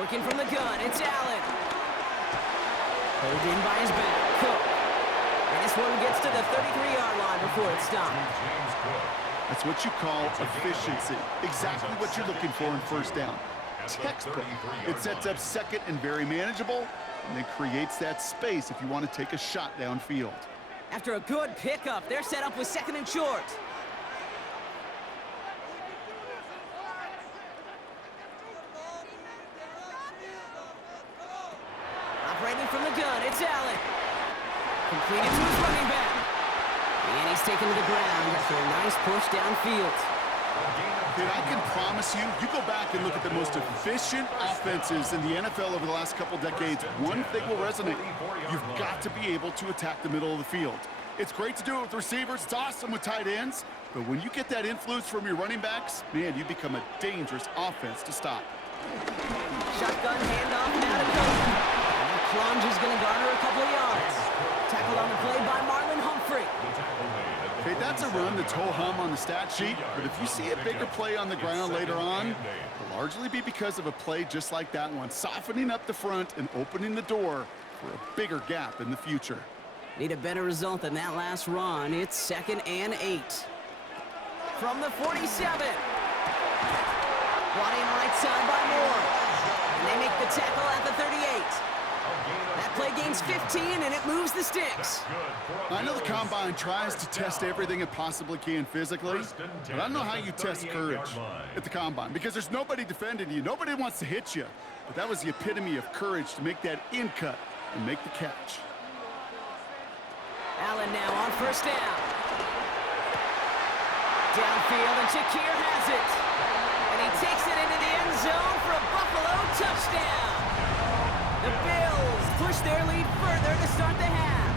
Working from the gun, it's Allen. Pulled in by his back, Cook. And this one gets to the 33-yard line before it's stopped. That's what you call efficiency. Exactly what you're looking for in first down. Textbook. It sets up second and very manageable, and then creates that space if you want to take a shot downfield. After a good pickup, they're set up with second and short. Operating from the gun, it's Allen. Completed to his running back. And he's taken to the ground after a nice push downfield. Dude, I can promise you, you go back and look at the most efficient offenses in the NFL over the last couple decades, one thing will resonate. You've got to be able to attack the middle of the field. It's great to do it with receivers. It's awesome with tight ends. But when you get that influence from your running backs, man, you become a dangerous offense to stop. Shotgun handoff now to Cook. And that plunge is going to garner a couple of yards. Tackled on the play by Marlon Humphrey. Okay, that's a run that's ho-hum on the stat sheet, but if you see a bigger play on the ground later on, it'll largely be because of a play just like that one, softening up the front and opening the door for a bigger gap in the future. Need a better result than that last run. It's 2nd and 8. From the 47. Brought in right side by Moore. And they make the tackle at the 38. That play gains 15, and it moves the sticks. I know the Combine tries to test everything it possibly can physically, but I don't know how you test courage at the Combine, because there's nobody defending you. Nobody wants to hit you. But that was the epitome of courage to make that in cut and make the catch. Allen now on first down. Downfield, and Shakir has it. And he takes it into the end zone for a Buffalo touchdown. The Bills push their lead further to start the half.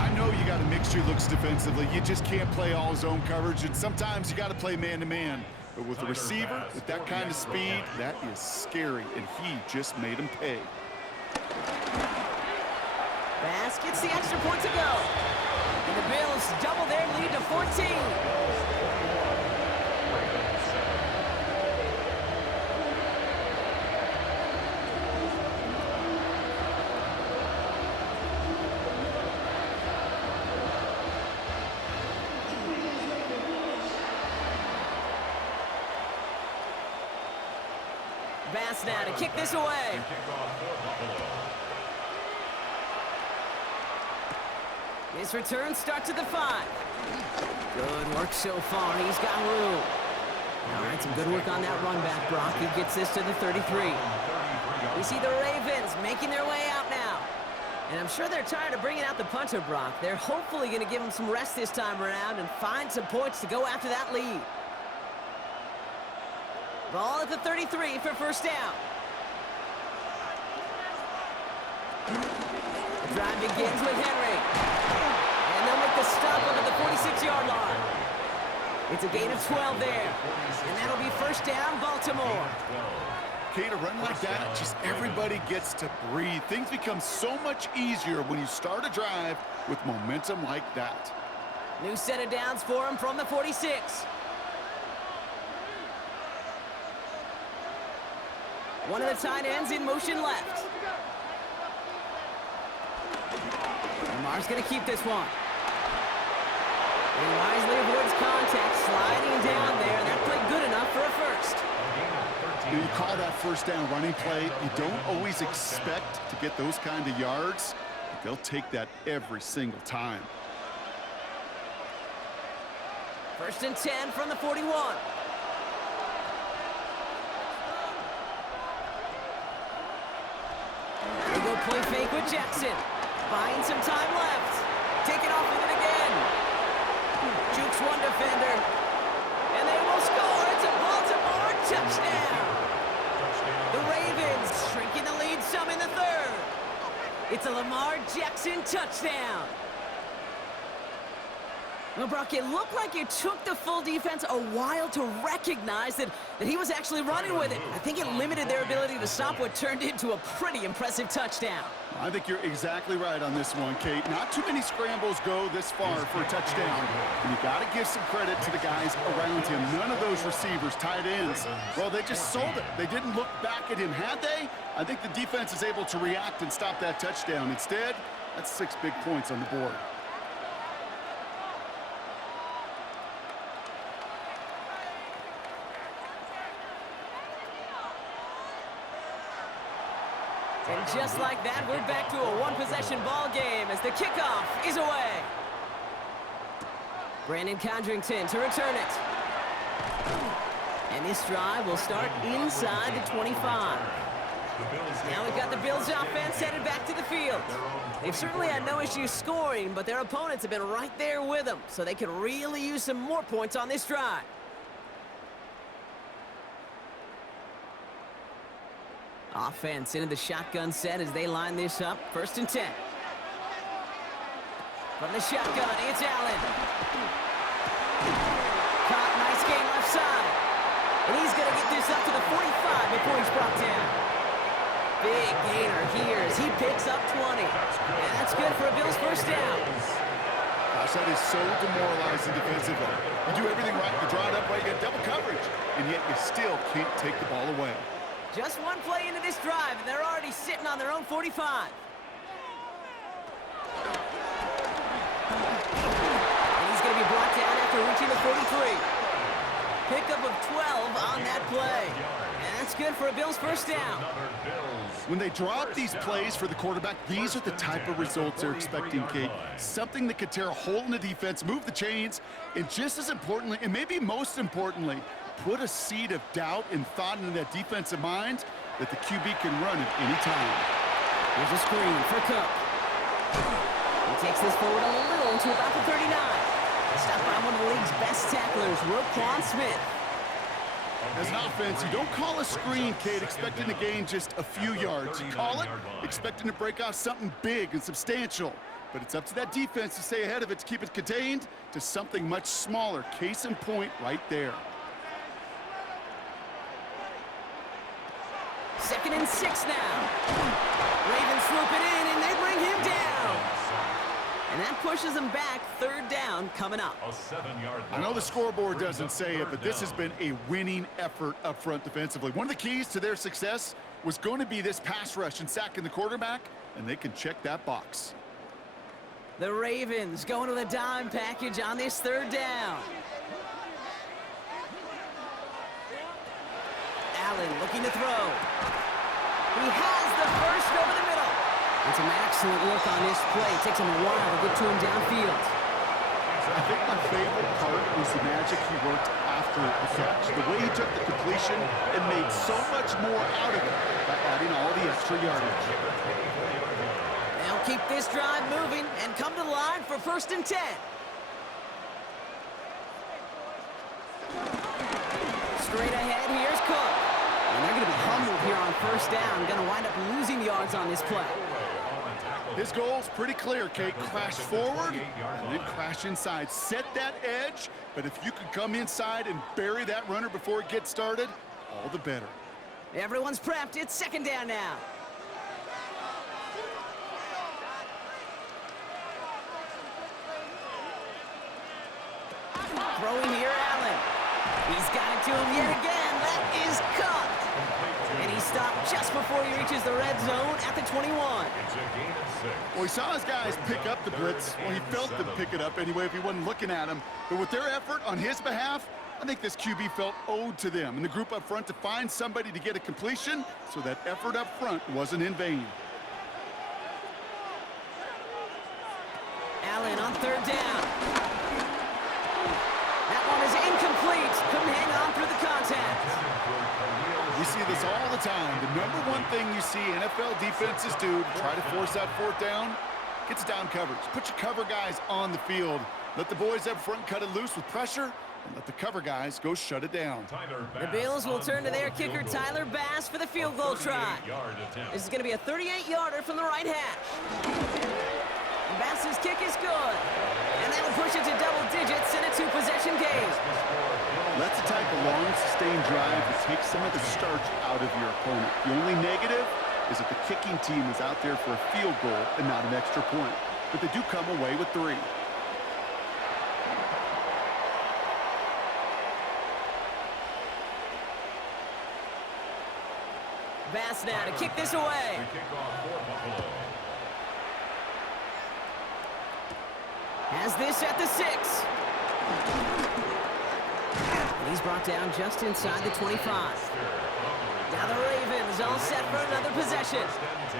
I know you got to mix your looks defensively. You just can't play all zone coverage, and sometimes you got to play man-to-man. But with a receiver with that kind of speed, that is scary, and he just made him pay. Bass gets the extra point to go. And the Bills double their lead to 14. Bass now to kick this away. His return starts at the 5. Good work so far. He's got room. All right, some good work on that run back, Brock. He gets this to the 33. We see the Ravens making their way out now. And I'm sure they're tired of bringing out the punter, Brock. They're hopefully going to give him some rest this time around and find some points to go after that lead. Ball at the 33 for first down. The drive begins with Henry. And they'll make the stop under the 46-yard line. It's a gain of 12 there. And that'll be first down, Baltimore. Okay, to run like that, just everybody gets to breathe. Things become so much easier when you start a drive with momentum like that. New set of downs for him from the 46. One of the tight ends in motion left. Lamar's going to keep this one. He wisely avoids contact, sliding down there, and that played good enough for a first. You call that first down running play. You don't always expect to get those kind of yards, but they'll take that every single time. 1st and 10 from the 41. They go play fake with Jackson. Buying some time left. Take it off with it again. Jukes one defender. And they will score. It's a Baltimore touchdown. The Ravens shrinking the lead some in the 3rd. It's a Lamar Jackson touchdown. Well, Brock, it looked like it took the full defense a while to recognize that he was actually running with it. I think it limited their ability to stop what turned into a pretty impressive touchdown. I think you're exactly right on this one, Kate. Not too many scrambles go this far for a touchdown. And you got to give some credit to the guys around him. None of those receivers, tight ends, well, they just sold it. They didn't look back at him. Had they? I think the defense is able to react and stop that touchdown. Instead, that's 6 big points on the board. And just like that, we're back to a one-possession ball game as the kickoff is away. Brandon Condrington to return it. And this drive will start inside the 25. Now we've got the Bills offense headed back to the field. They've certainly had no issues scoring, but their opponents have been right there with them, so they could really use some more points on this drive. Offense into the shotgun set as they line this up. 1st and 10. From the shotgun, it's Allen. Caught, nice gain left side. And he's going to get this up to the 45 before he's brought down. Big gainer here as he picks up 20. And that's good for a Bills 1st down. Gosh, that is so demoralizing defensively. You do everything right, you draw it up right, you get double coverage, and yet you still can't take the ball away. Just one play into this drive, and they're already sitting on their own 45. And he's going to be brought down after reaching the 43. Pickup of 12 on that play. And that's good for a Bills 1st down. When they drop these plays for the quarterback, these are the type of results they're expecting, Kate. Something that could tear a hole in the defense, move the chains, and just as importantly, and maybe most importantly, put a seed of doubt and thought into that defensive mind that the QB can run at any time. Here's a screen for Cook. He takes this forward a little to about the 39. Stopped by one of the league's best tacklers, Roquan Smith. As an offense, you don't call a screen, Kate, expecting to gain just a few yards. You call it expecting to break off something big and substantial. But it's up to that defense to stay ahead of it, to keep it contained to something much smaller. Case in point right there. 2nd and 6 now. Ravens swoop it in, and they bring him down. And that pushes them back. 3rd down coming up. I know the scoreboard doesn't say it, but this has been a winning effort up front defensively. One of the keys to their success was going to be this pass rush and sacking the quarterback, and they can check that box. The Ravens going to the dime package on this 3rd down. Allen looking to throw. He has the first over the middle. It's an excellent look on this play. It takes him a while to get to him downfield. I think my favorite part was the magic he worked after the catch. The way he took the completion and made so much more out of it by adding all the extra yardage. They'll keep this drive moving and come to the line for 1st and 10. Straight ahead, here's Cook. And they're going to be humbled here on 1st down. Going to wind up losing yards on this play. His goal's pretty clear, Kate. Crash forward and then crash inside. Set that edge, but if you can come inside and bury that runner before it gets started, all the better. Everyone's prepped. It's 2nd down now. Throwing here, Allen. He's got it to him yet again. That is cut. And he stopped just before he reaches the red zone at the 21. Well, he saw his guys pick up the blitz. Well, he felt them pick it up anyway if he wasn't looking at him. But with their effort on his behalf, I think this QB felt owed to them and the group up front to find somebody to get a completion, so that effort up front wasn't in vain. Allen on 3rd down. That one is incomplete. Couldn't hang on through the contact. We see this all the time. The number one thing you see NFL defenses do to try to force that 4th down, gets down coverage. Put your cover guys on the field. Let the boys up front cut it loose with pressure, and let the cover guys go shut it down. The Bills will turn to their kicker, Tyler Bass, for the field goal try. This is going to be a 38-yarder from the right hash. Bass's kick is good. And that'll push it to double digits in a 2-possession game. That's the type of long, sustained drive that takes some of the starch out of your opponent. The only negative, is that the kicking team is out there for a field goal and not an extra point. But they do come away with 3. Bass now to kick this away. Has this at the 6. And he's brought down just inside the 25. Now the Ravens all set for another possession.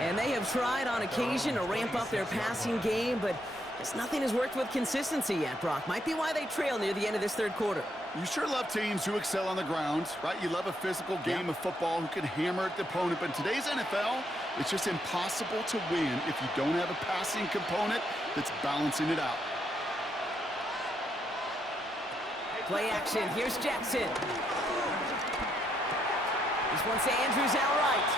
And they have tried on occasion to ramp up their passing game, but just nothing has worked with consistency yet, Brock. Might be why they trail near the end of this third quarter. You sure love teams who excel on the ground, right? You love a physical game of football who can hammer at the opponent. But in today's NFL, it's just impossible to win if you don't have a passing component that's balancing it out. Play action. Here's Jackson. This one's to Andrews outright.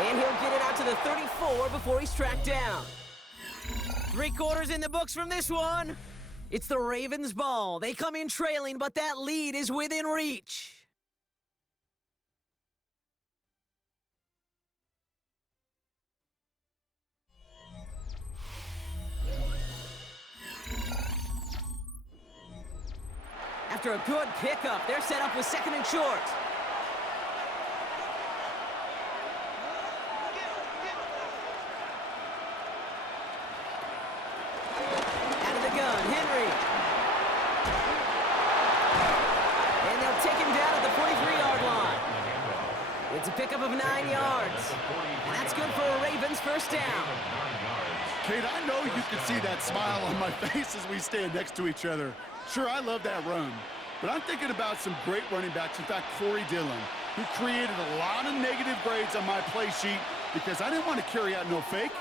And he'll get it out to the 34 before he's tracked down. 3 quarters in the books from this one. It's the Ravens' ball. They come in trailing, but that lead is within reach. After a good pickup, they're set up with 2nd and short. It's a pickup of 9 yards. And that's good for a Ravens first down. Kate, I know you can see that smile on my face as we stand next to each other. Sure, I love that run. But I'm thinking about some great running backs. In fact, Corey Dillon, who created a lot of negative grades on my play sheet because I didn't want to carry out no fake.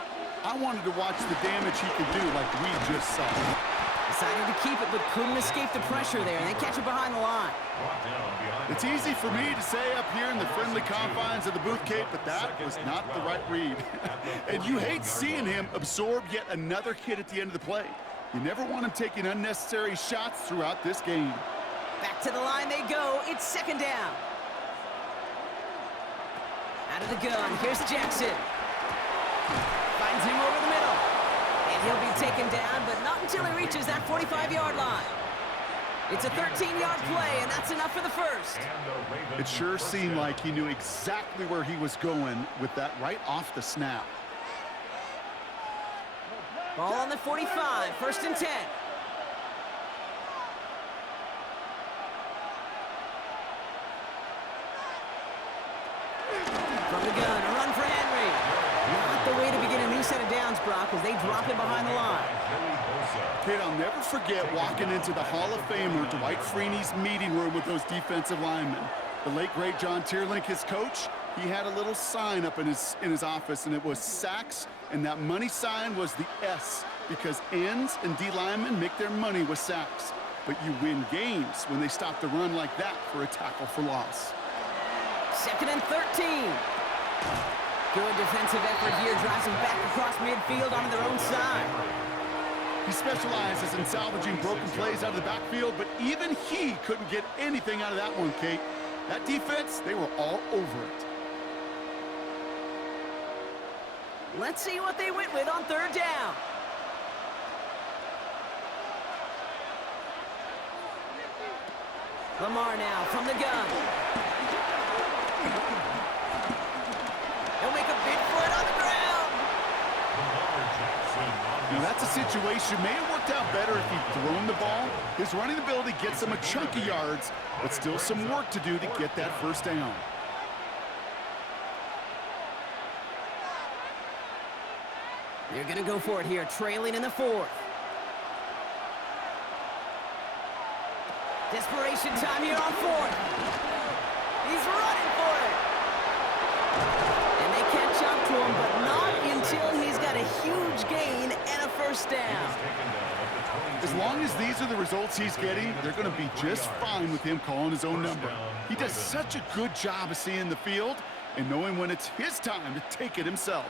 I wanted to watch the damage he could do like we just saw. Decided to keep it, but couldn't escape the pressure there, and they catch it behind the line. It's easy for me to say up here in the friendly confines of the booth, Kate, but that was not the right read. And you hate seeing him absorb yet another hit at the end of the play. You never want him taking unnecessary shots throughout this game. Back to the line they go. It's 2nd down. Out of the gun. Here's Jackson. Finds him over the middle. And he'll be taken down, but not until he reaches that 45-yard line. It's a 13-yard play, and that's enough for the first. It sure seemed like he knew exactly where he was going with that right off the snap. Ball on the 45, 1st and 10. From the gun, a run for Henry. Not the way to begin a new set of downs, Brock, as they drop him behind the line. Kid, I'll never forget walking into the Hall of Famer Dwight Freeney's meeting room with those defensive linemen. The late, great John Tierlink, his coach, he had a little sign up in his office, and it was sacks, and that money sign was the S, because ends and D linemen make their money with sacks. But you win games when they stop the run like that for a tackle for loss. 2nd and 13. Good defensive effort here, drives them back across midfield onto their own side. He specializes in salvaging broken plays out of the backfield, but even he couldn't get anything out of that one, Kate. That defense, they were all over it. Let's see what they went with on 3rd down. Lamar now from the gun. He'll make a big foot on the ground. Now that's a situation, may have worked out better if he'd thrown the ball. His running ability gets him a chunk of yards, but still some work to do to get that first down. They're going to go for it here, trailing in the 4th. Desperation time here on 4th. He's running for it. And they catch up to him, but not until he's got a huge gain and a first down. As long as these are the results he's getting, they're going to be just fine with him calling his own number. He does such a good job of seeing the field and knowing when it's his time to take it himself.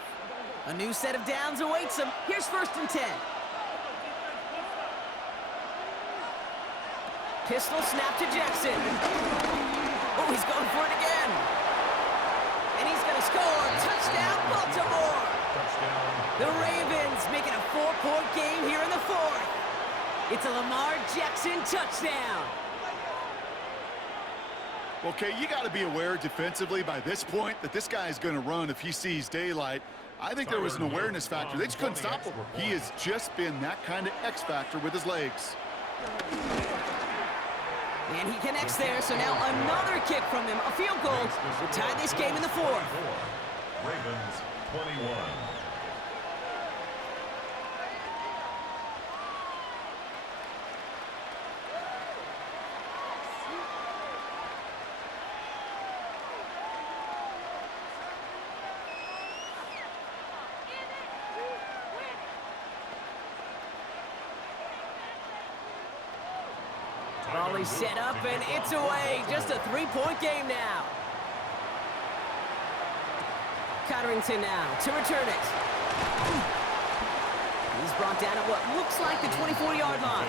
A new set of downs awaits him. Here's 1st and 10. Pistol snap to Jackson. Oh, he's going for it again. And he's going to score. Touchdown, Baltimore. The Ravens making a 4-point game here in the fourth. It's a Lamar Jackson touchdown. Okay, you got to be aware defensively by this point that this guy is going to run if he sees daylight. I think there was an awareness factor. They just couldn't stop him. He has just been that kind of X factor with his legs. And he connects there, so now another kick from him. A field goal to tie this game in the fourth. Ravens 21. Volley set up, and it's away. Just a 3-point game now. Cotterington now to return it. He's brought down at what looks like the 24-yard line.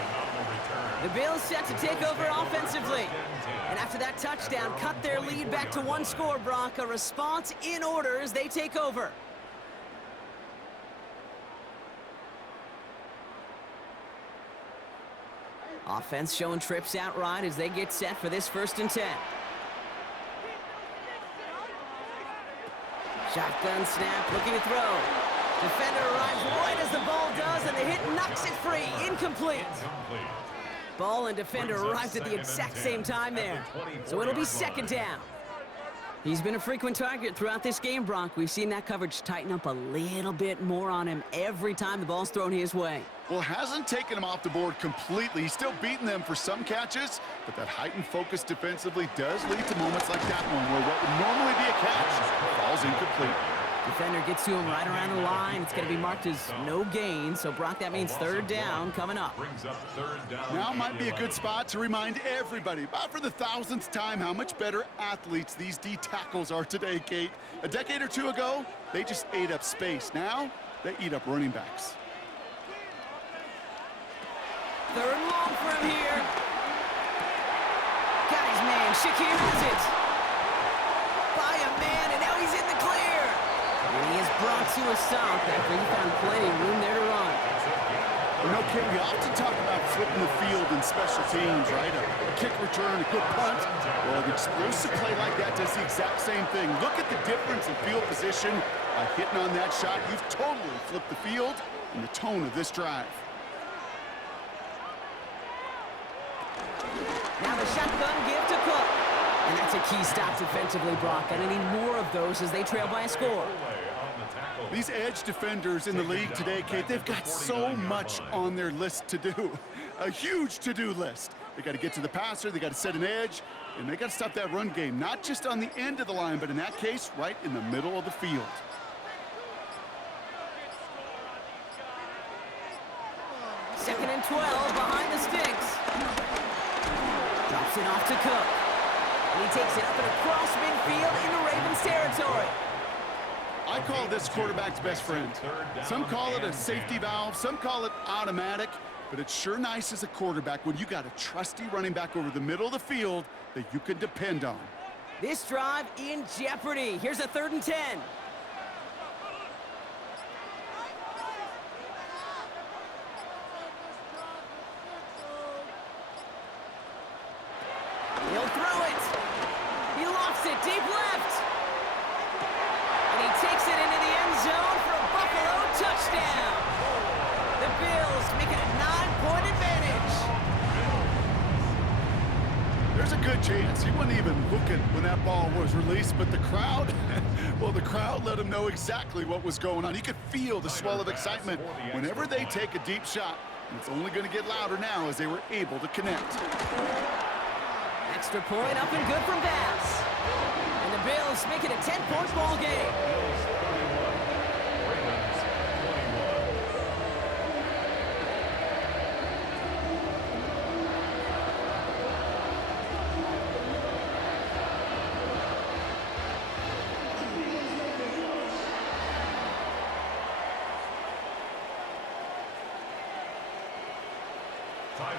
The Bills set to take over offensively. And after that touchdown, cut their lead back to 1 score, Brock. A response in order as they take over. Offense showing trips out right as they get set for this 1st and 10. Shotgun snap, looking to throw. Defender arrives right as the ball does, and the hit knocks it free. Incomplete. Ball and defender arrived at the exact same time there. So it'll be 2nd down. He's been a frequent target throughout this game, Brock. We've seen that coverage tighten up a little bit more on him every time the ball's thrown his way. Well, hasn't taken him off the board completely. He's still beating them for some catches, but that heightened focus defensively does lead to moments like that one where what would normally be a catch falls incomplete. Defender gets to him right around the line. It's going to be marked as no gain, so Brock, that means 3rd down coming up. Now might be a good spot to remind everybody, about for the 1000th time, how much better athletes these D tackles are today, Kate. A decade or two ago, they just ate up space. Now, they eat up running backs. 3rd and long for him here. Got his man. Shakir has it. By a man, and now he's in the clear. And he is brought to a stop after he found plenty of room there to run. You know, Kate, we often talk about flipping the field in special teams, right? A kick return, a good punt. Well, an explosive play like that does the exact same thing. Look at the difference in field position. By hitting on that shot, you've totally flipped the field and the tone of this drive. Now the shotgun give to Cook. And that's a key stop defensively, Brock. And I need more of those as they trail by a score. These edge defenders in the league today, Kate, they've got so much on their list to do. A huge to-do list. They got to get to the passer, they got to set an edge, and they got to stop that run game, not just on the end of the line, but in that case, right in the middle of the field. Second and 12 behind the sticks. Drops it off to Cook. And he takes it up and across midfield into Ravens territory. I call this quarterback's best friend. Some call it a safety valve, some call it automatic, but it's sure nice as a quarterback when you got a trusty running back over the middle of the field that you can depend on. This drive in jeopardy. Here's a 3rd and 10. He'll throw it. He lofts it deep left. And he takes it into the end zone for a Buffalo touchdown. The Bills make it a 9-point advantage. There's a good chance he wasn't even looking when that ball was released, but the crowd, well, the crowd let him know exactly what was going on. You could feel the swell of excitement whenever they take a deep shot. And it's only going to get louder now as they were able to connect. Extra point up and good from Bass. And the Bills make it a 10-point ball game.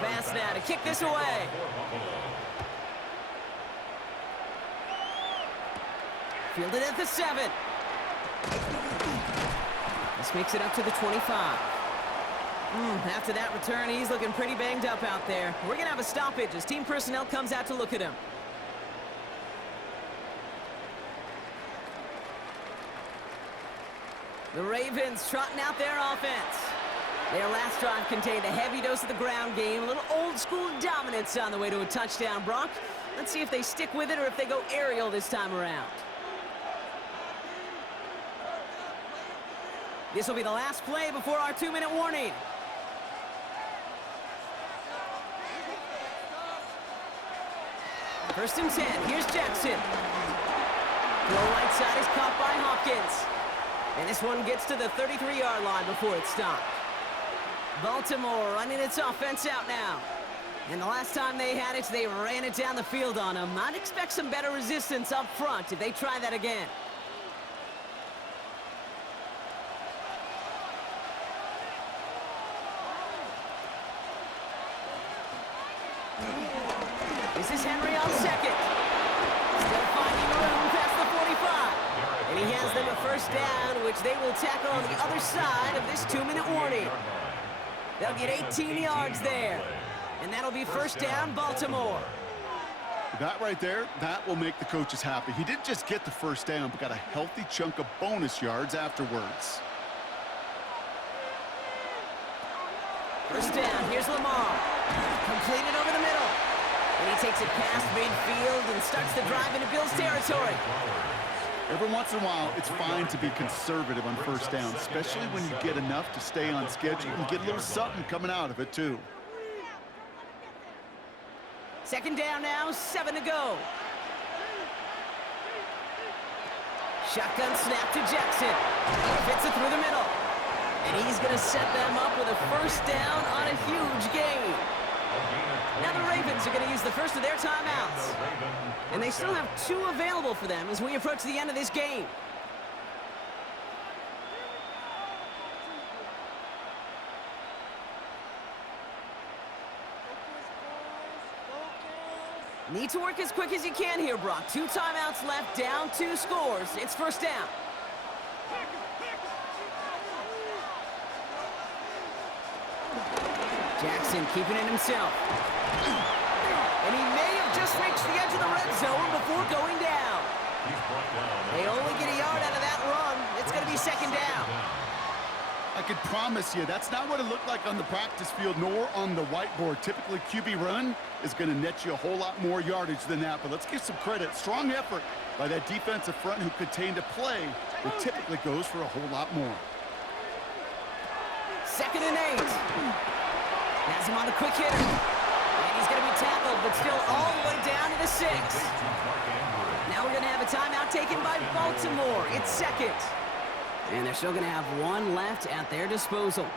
Bass now to kick this away. Fielded at the 7. This makes it up to the 25. After that return, he's looking pretty banged up out there. We're going to have a stoppage as team personnel comes out to look at him. The Ravens trotting out their offense. Their last drive contained a heavy dose of the ground game, a little old-school dominance on the way to a touchdown, Brock. Let's see if they stick with it or if they go aerial this time around. This will be the last play before our 2-minute warning. First and 10. Here's Jackson. Throw right side is caught by Hopkins. And this one gets to the 33-yard line before it's stopped. Baltimore running its offense out now. And the last time they had it, they ran it down the field on them. I'd expect some better resistance up front if they try that again. This is Henry on second. Still finding room past the 45. And he has them a first down, which they will tackle on the other side of this 2-minute warning. They'll get 18 yards there. And that'll be first down, Baltimore. That right there, that will make the coaches happy. He didn't just get the first down, but got a healthy chunk of bonus yards afterwards. First down, here's Lamar. Completed over the middle. And he takes it past midfield and starts the drive into Bills territory. Every once in a while, it's fine to be conservative on first down, especially when you get enough to stay on schedule and get a little something coming out of it, too. Second down now, 7 to go. Shotgun snap to Jackson. Fits it through the middle. And he's going to set them up with a first down on a huge gain. Now the Ravens are going to use the first of their timeouts. And they still have 2 available for them as we approach the end of this game. Need to work as quick as you can here, Brock. 2 timeouts left, down 2 scores. It's first down. Jackson keeping it himself. And he may have just reached the edge of the red zone before going down. They only get a yard out of that run. It's going to be second down. I can promise you, that's not what it looked like on the practice field, nor on the whiteboard. Typically, QB run is going to net you a whole lot more yardage than that. But let's give some credit. Strong effort by that defensive front who contained a play that typically goes for a whole lot more. Second and 8. Has him on a quick hitter. And he's going to be tackled, but still all the way down to the 6. Now we're going to have a timeout taken by Baltimore. It's second. And they're still going to have 1 left at their disposal.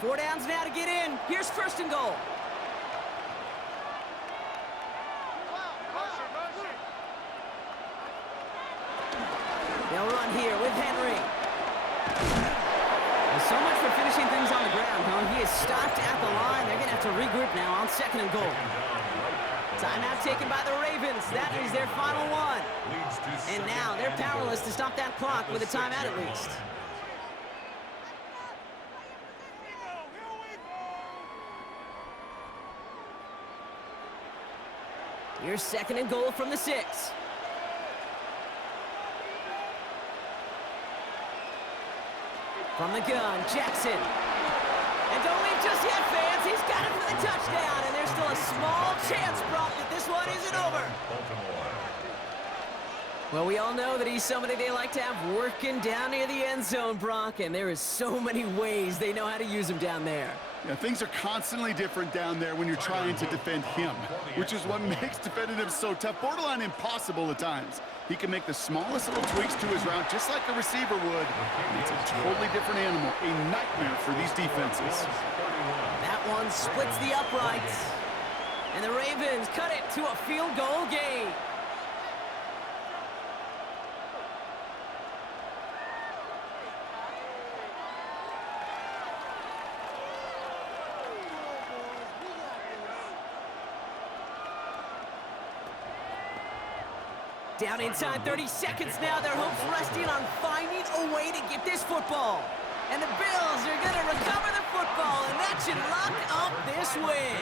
Four downs now to get in. Here's first and goal. They'll run here with Henry. Well, so much for finishing things on the ground, huh? He is stopped at the line. They're going to have to regroup now on second and goal. Timeout taken by the Ravens. That is their final one. And now they're powerless to stop that clock with a timeout at least. Here's second and goal from the 6. From the gun, Jackson. And don't leave just yet, fans. He's got it for the touchdown. And there's still a small chance, Brock, that this one isn't over. Well, we all know that he's somebody they like to have working down near the end zone, Brock. And there is so many ways they know how to use him down there. Yeah, things are constantly different down there when you're trying to defend him, which is what makes defending him so tough, borderline impossible at times. He can make the smallest little tweaks to his route, just like a receiver would. And it's a totally different animal, a nightmare for these defenses. That one splits the uprights. And the Ravens cut it to a field goal game. Down inside 30 seconds now. Their hopes resting on finding a way to get this football. And the Bills are going to recover the football, and that should lock up this win.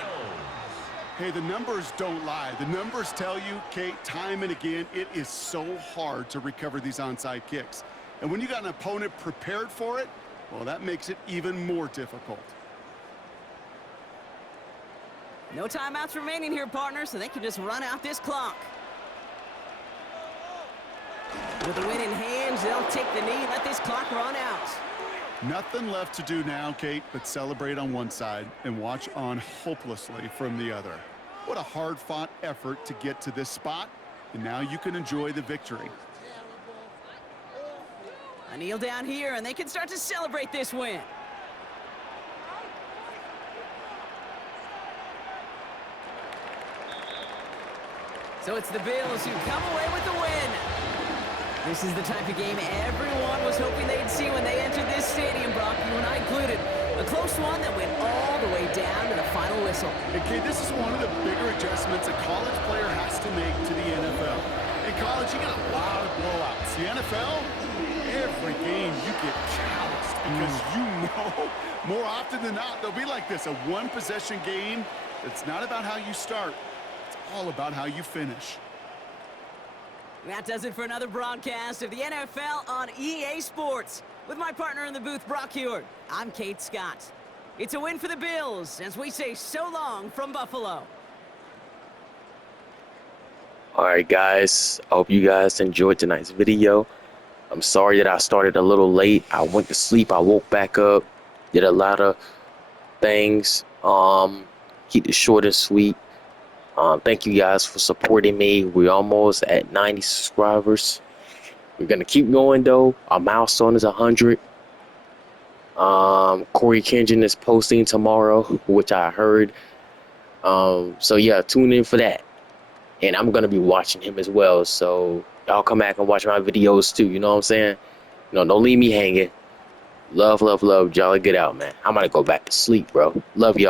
Hey, the numbers don't lie. The numbers tell you, Kate, time and again, it is so hard to recover these onside kicks. And when you got an opponent prepared for it, well, that makes it even more difficult. No timeouts remaining here, partner, so they can just run out this clock. With the win in hand, they'll take the knee and let this clock run out. Nothing left to do now, Kate, but celebrate on one side and watch on hopelessly from the other. What a hard-fought effort to get to this spot, and now you can enjoy the victory. A kneel down here, and they can start to celebrate this win. So it's the Bills who come away with the win. This is the type of game everyone was hoping they'd see when they entered this stadium, Brock, you and I included. A close one that went all the way down to the final whistle. Okay, this is one of the bigger adjustments a college player has to make to the NFL. In college, you get a lot of blowouts. The NFL, every game you get calloused because you know more often than not they'll be like this, a one-possession game. It's not about how you start. It's all about how you finish. That does it for another broadcast of the NFL on EA Sports. With my partner in the booth, Brock Heward, I'm Kate Scott. It's a win for the Bills as we say so long from Buffalo. Alright guys, I hope you guys enjoyed tonight's video. I'm sorry that I started a little late. I went to sleep, I woke back up, did a lot of things. Keep it short and sweet. Thank you guys for supporting me. We're almost at 90 subscribers. We're gonna keep going though. Our milestone is 100. Corey Kendrick is posting tomorrow, which I heard. So yeah, tune in for that. And I'm gonna be watching him as well. So y'all come back and watch my videos too. You know what I'm saying? You know, don't leave me hanging. Love, love, love. Jolly, get out, man. I'm gonna go back to sleep, bro. Love y'all.